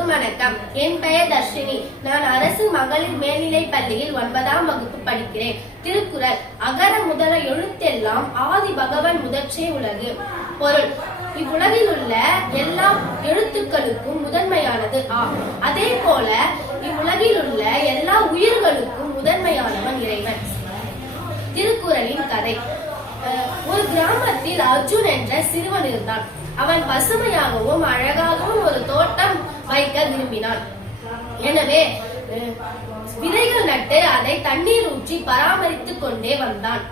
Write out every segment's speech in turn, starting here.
அனைவருக்கும் வணக்கம். என் பெயர் தர்ஷினி. நான் அரசு மகளிர் மேல்நிலைப் பள்ளியில் 9ஆம் வகுப்பு படிக்கிறேன். திருக்குறள். அகர முதல எழுத்தெல்லாம் ஆதி பகவன் முதற்றே உலகு. பொருள்: இவ்வுலகில் உள்ள எல்லா எழுத்துக்களுக்கும் முதன்மையானது ஆ. அதே போல இவ்வுலகில் உள்ள எல்லா உயிர்களுக்கும் முதன்மையானவன் இறைவன். திருக்குறளின் கதை. ஒரு கிராமத்தில் அர்ஜுன் என்ற சிறுவன் இருந்தான். அவன் பசுமையாகவும் அழகாகவும் ஒரு தோட்டம் வைக்க விரும்பினான். எனவே விதைகள் நட்டு அதை தண்ணீர் ஊற்றி பராமரித்துக் கொண்டே வந்தான்.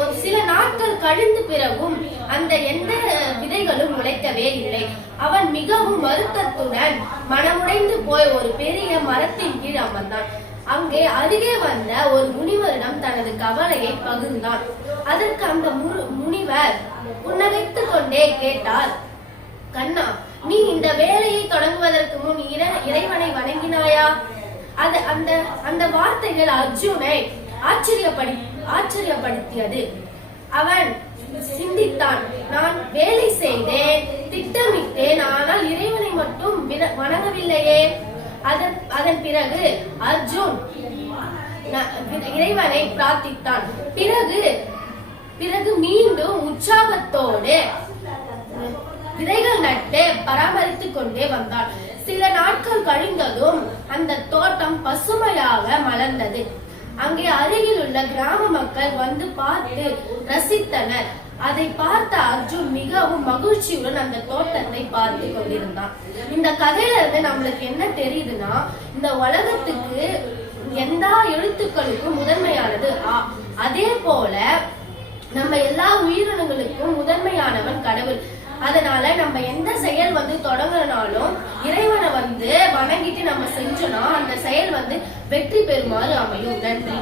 ஒரு சில நாட்கள் கழிந்த பிறகும் அந்த எந்த விதைகளும் முளைக்கவே இல்லை. அவன் மிகவும் வருத்தத்துடன் மனமுடைந்து போய் ஒரு பெரிய மரத்தின் கீழ் அமர்ந்தான். அங்கே அருகே வந்த ஒரு முனிவரிடம் தனது கவலையை பகிர்ந்தான். அதற்கு அந்த முனிவர் புன்னகைத்துக் கொண்டே கேட்டார், கண்ணா, நீ இந்த வேலையை தொடங்குவதற்கு முன் இறைவனை வணங்கினாயா? அந்த வார்த்தைகள் அர்ஜுனை ஆச்சரியப்படுத்தியது. அவன் சிந்தித்தான். நான் வேலை செய்தேன், திட்டமிட்டேன், ஆனால் இறைவனை மட்டும் வணங்கவில்லையே. அதன் பிறகு அர்ஜுன் இறைவனை பிரார்த்தித்தான். பிறகு மீண்டும் உற்சாகத்தோடு விதைகள் நட்டு பராமரித்துக் கொண்டே வந்தான். சில நாட்கள் கழிந்ததும் அந்த தோட்டம் பசுமையாக மலர்ந்தது. அங்கே அருகில் உள்ள கிராம மக்கள் வந்து பார்த்து ரசித்தனர். அதை பார்த்த அர்ஜுன் மிகவும் மகிழ்ச்சியுடன் அந்த தோட்டத்தை பார்த்து கொண்டிருந்தான். இந்த கதையில இருந்து நம்மளுக்கு என்ன தெரியுதுன்னா, இந்த உலகத்துக்கு எல்லா எழுத்துக்களுக்கும் முதன்மையானது ஆ. அதே போல நம்ம எல்லா உயிரினங்களுக்கும் முதன்மையானவன் கடவுள். அதனால நம்ம எந்த செயல் தொடங்குறனாலும் இறைவனை வணங்கிட்டு நம்ம செஞ்சோம்னா அந்த செயல் வெற்றி பெறுமாறு அமையும். நன்றி.